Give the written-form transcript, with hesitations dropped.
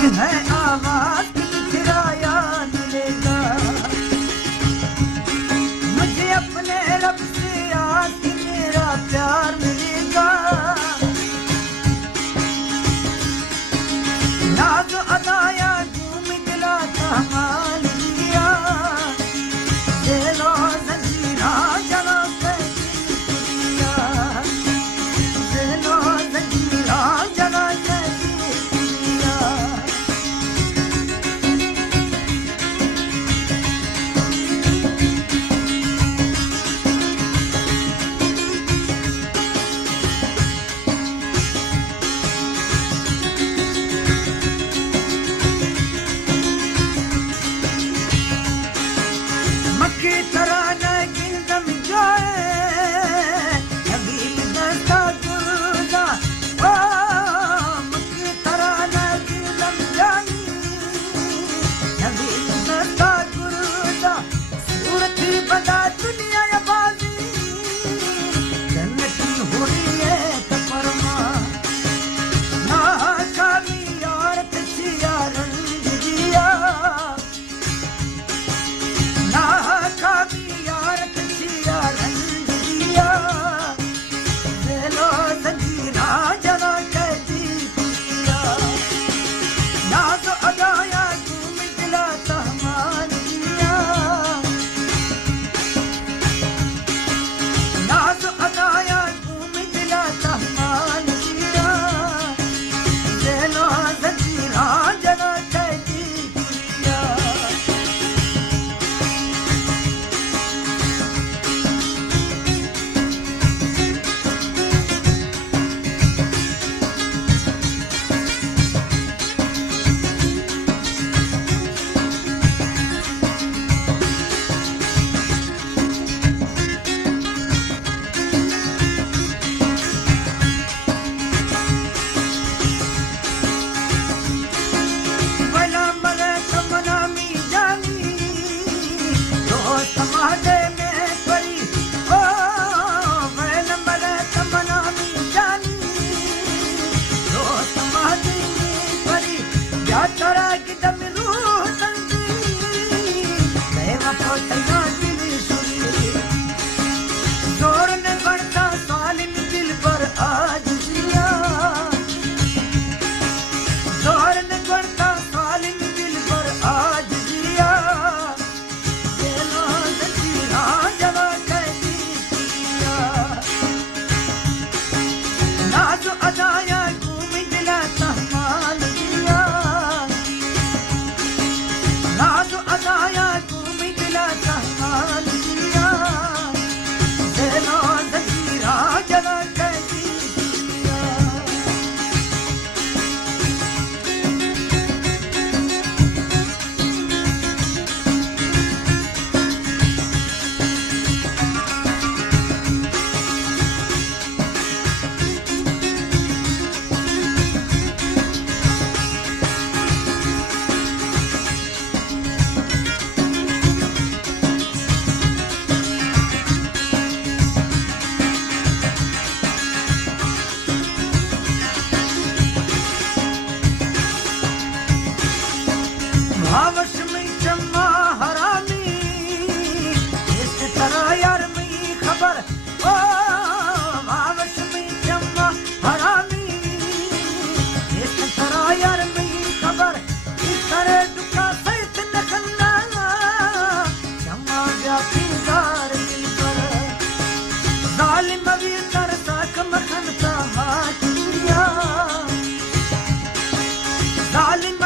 है आवाज किराया मिलेगा मुझे अपने रब से आज मेरा प्यार मिलेगा याद अदाया झूम दिला कमाल दिया दिलो जंजीरा जला कर दिया दिलो जंजीरा जला कर दिया मक्की तरह लगी दम जाए हबीब दस्ता गुर्दा ओ मक्की तरह लगी दम जानी हबीब दस्ता गुर्दा सूरत बदा दुनिया आबादी जन्नती हुई है तपरमा ना कामी यार तछिया रंग दिया ना कामी यार तछिया रंग दिया दिलो जंजीरा जला कर दिया ना तो अदाया झूम दिला तहमान दिया ना तो अदाया झूम दिला तहमान दिया दिलो जंजीरा जला कर दिया वला मरे तमना मी जानी दोस्त मादे में परी ओ वला मरे तमना मी जानी दोस्त मादे में परी या तरा की दम रूह संगी देवा पोतना दिल सुरी जोर ने बढ़ता सालिम दिल पर आज जिया जोर ने बढ़ता सालिम दिल पर आज जिया दिलो जंजीरा जला कर दिया ना जो अदाया घूम दिला तहमाल दिया ना जो अदाया घूम दिला तहमाल दिया दिलो जंजीरा जला कर दिया भावश में चम्मा हरामी इस तरह यार में खबर ओ भावश में चम्मा हरामी इस तरह यार में खबर इस तरह दुखा सहित नखन्ना चम्मा जाती दार दिल पर जालिम भी तरसा मखन सा हाथ दिया जालिम